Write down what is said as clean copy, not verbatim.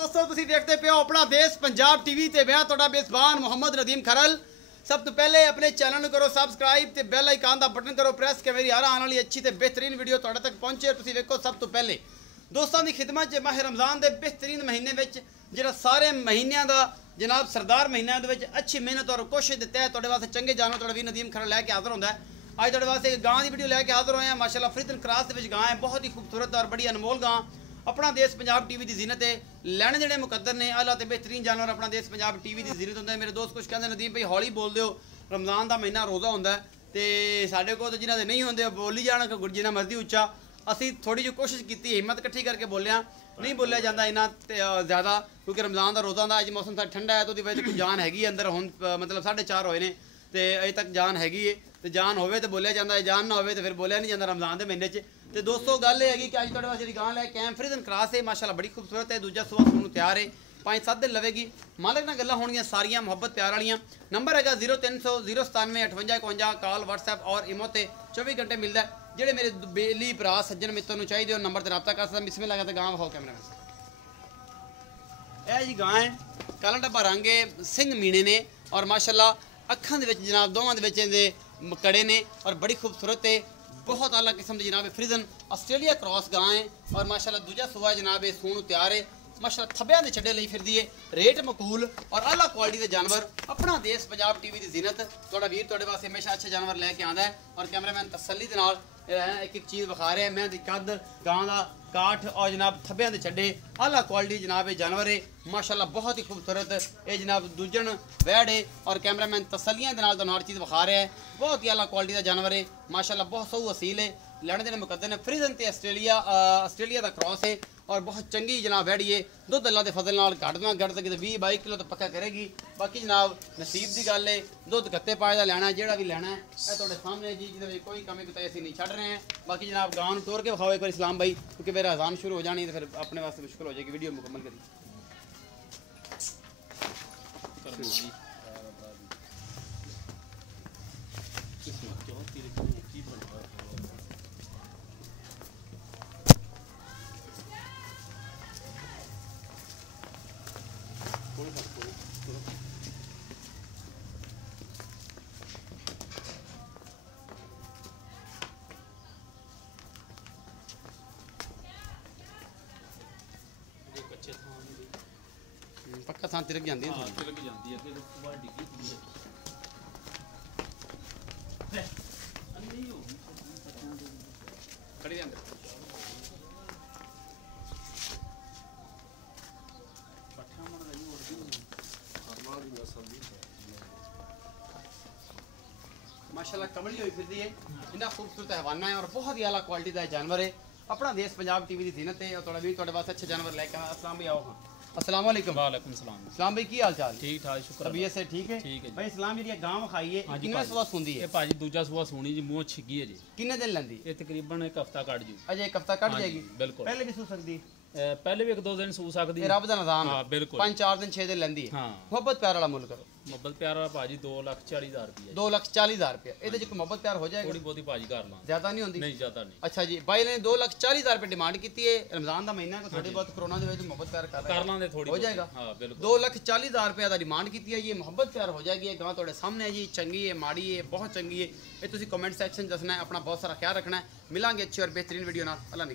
दोस्तों तुसीं देखते पे हो अपना देश पंजाब टीवी ते मैं तुहाडा मेज़बान मोहम्मद नदीम खरल। सब तो पहले अपने चैनल करो सबसक्राइब ते बेल आइकन का बटन करो प्रेस कि मेरी हर आने वाली अच्छी ते बेहतरीन वीडियो तुहाडे तक पहुंचे। तुसीं देखो सब तो पहले दोस्तों की खिदमत च माह रमज़ान के बेहतरीन महीने में जिहड़ा सारे महीनों का जनाब सरदार महीनों के अच्छी मेहनत और कोशिश के तहत तुहाडे वास्ते चंगे जानवर तुहाडा वीर नदीम खरल लैके हाज़र होंदा है। अज तुहाडे वास्ते एक गां की वीडियो लैके हाज़र होए हैं। माशाअल्लाह फ्रीदन क्रॉस के गां है, बहुत ही खूबसूरत और बड़ी अनमोल गां। अपना देश पंजाब टीवी की जीनत है। लैने जेडे मुकद्दर ने अल्लाह ते बेहतरीन जानवर अपना देश पंजाब टीवी की जीनत होंदा है। मेरे दोस्त कुछ कहते नदीम भाई हौली बोल दो, रमज़ान का महीना रोज़ा होंदा है ते साडे कोल जिन्हां दे नहीं होंदे बोली जाण जिन्ना मर्जी उच्चा। असीं थोड़ी जी कोशिश की हिम्मत इकट्ठी करके बोलिया, नहीं बोलिया जाता इन्ना ज़्यादा क्योंकि रमज़ान का रोज़ा अज मौसम थोड़ा ठंडा है तो वजह कोई जान हैगी अंदर। हुण मतलब 4:30 होए ने ते अजे तक जान हैगी है तो जान होवे तो बोलिया जाता है, जान ना होवे तो फिर बोलिया नहीं जाता रमज़ान के महीने च। तो दोस्तों गल है कि अज तुहाडे वास्ते जी गां लैके आए फ्रीदन क्रॉस है। माशाअल्लाह बड़ी खूबसूरत है। दूजा सुबह सून तैयार है, 5-7 दिन लवेगी। मालिक नाल गल्लां होणगियां सारियां मुहब्बत प्यार वालियां। नंबर है 0300 097 58 कॉल व्हाट्सएप और इमो ते 24 घंटे मिलता है। जेडे मेरे बेली भरा सज्जन मित्रों चाहिए नंबर पर रब्ता कर सकता। बिस्मिल्लाह लगा तो गां विखाओ कैमरा में। यह जी गां है, काला डब्बा रंग है, सिंह मीने ने और माशाअल्लाह अखां दे विच जनाब दोवां दे विच कड़े ने और बड़ी खूबसूरत है। बहुत आला किस्म की जनाब फ्रीजन ऑस्ट्रेलिया क्रॉस गां है और माशाअल्लाह दूजा सुबह जनाब सून तैयार है। माशाअल्लाह थब्बियां दे छड्डे लई फिरदी है। रेट मकूल और आला क्वालिटी के जानवर अपना देश पंजाब टीवी की जीनत। तुहाडा वीर तुहाडे वास्ते हमेशा अच्छे जानवर लैके आंदा है और कैमरामैन तसल्ली दे नाल एक एक चीज़ विखा रहे हैं। मैं कद गां का काठ और जनाब थब्बियां दे छड्डे आला क्वालिटी जनाब ये जानवर है। माशाअल्लाह बहुत ही खूबसूरत ये जनाब दूजन वैड है और कैमरामैन तसल्लियां दे नाल तुहानूं हर चीज़ विखा रहा है। बहुत ही आला क्वालिटी का जानवर है माशाअल्लाह, बहुत सऊ असील है। लैने देने मुकद्दर ने फ्रीजन ते ऑस्ट्रेलिया का क्रॉस है और बहुत चंगी जनाब वैड़ी है। दुध अल्लाह के फजल नाल घट ना घट सके 20-22 किलो तो पक्का करेगी। बाकी जनाब नसीब की गल है। दुध गत्ते पाए का लैना जेड़ा भी लैना है यह तुहाडे सामने जी, जिहदे कोई कमी कोताही असीं नहीं छड्ड रहे हैं। बाकी जनाब गां नूं तोड़ के विखाओ एक बार इस्लाम भाई, क्योंकि मेरा अजान शुरू हो जानी तो फिर अपने वास्ते मुश्किल हो जाएगी। वीडियो मुकम्मल करिए। पक्का थां तिरक जाती है, तिरक जाती है कि सुबह डिग्गी खड़ी अंदर माशाअल्लाह कमली हुई फिरदी है। इन्ना खूबसूरत हैवाना है और बहुत ही आला क्वालिटी का जानवर है। अपना देश पंजाब टीवी की जीनत है और थोड़ा भी थोड़े वास्ते अच्छे जानवर लेके आए। अस्सलाम भाई आओ। हाँ अस्सलाम वालेकुम। वालेकुम सलाम। इस्लाम भाई की हाल चाल? ठीक ठाक शुक्र तबीयत से ठीक है? ठीक है भाई। इस्लाम जी गांव खाई है किन्ने सुबह सुंदी है? भाजी दूजा सुबह सुनी जी, मुंह छिगी है जी। किन्ने दिन लंदी? ये तकरीबन एक हफ्ता कट जू। अजे एक हफ्ता कट जाएगी बिल्कुल। पहले भी सू सकदी? पहले भी 1-2 दिन सू सकदी है। रब दा निजाम है। हां बिल्कुल। 5-4 दिन 6 दिन लंदी है। हां मोहब्बत प्यार वाला मुल करो। मोहब्बत प्यार वाला भाजी 2,40,000 रुपया। 2,40,000 रुपया ਇਹਦੇ ਚ मोहब्बत प्यार हो जाएगा? थोड़ी बहुती भाजी कर ला, ज्यादा नहीं होती? नहीं ज्यादा नहीं। अच्छा जी भाई ने 2,40,000 रुपये डिमांड की है। रमजान का महीना है थोड़ी बहुत कोरोना के मोहब्बत प्यार कर लांदे थोड़ी हो जाएगा। हां बिल्कुल। 2,40,000 रुपये का डिमांड की है। ये मोहब्बत प्यार हो जाएगी। गां थोड़े सामने है जी। चंगी है माड़ी है बहुत चंगी है। ये तुसी कमेंट सैक्शन दसना है। अपना बहुत सारा ख्याल रखना है। मिलांगे अच्छी और बेहतरीन वीडियो नाल। अल्लाह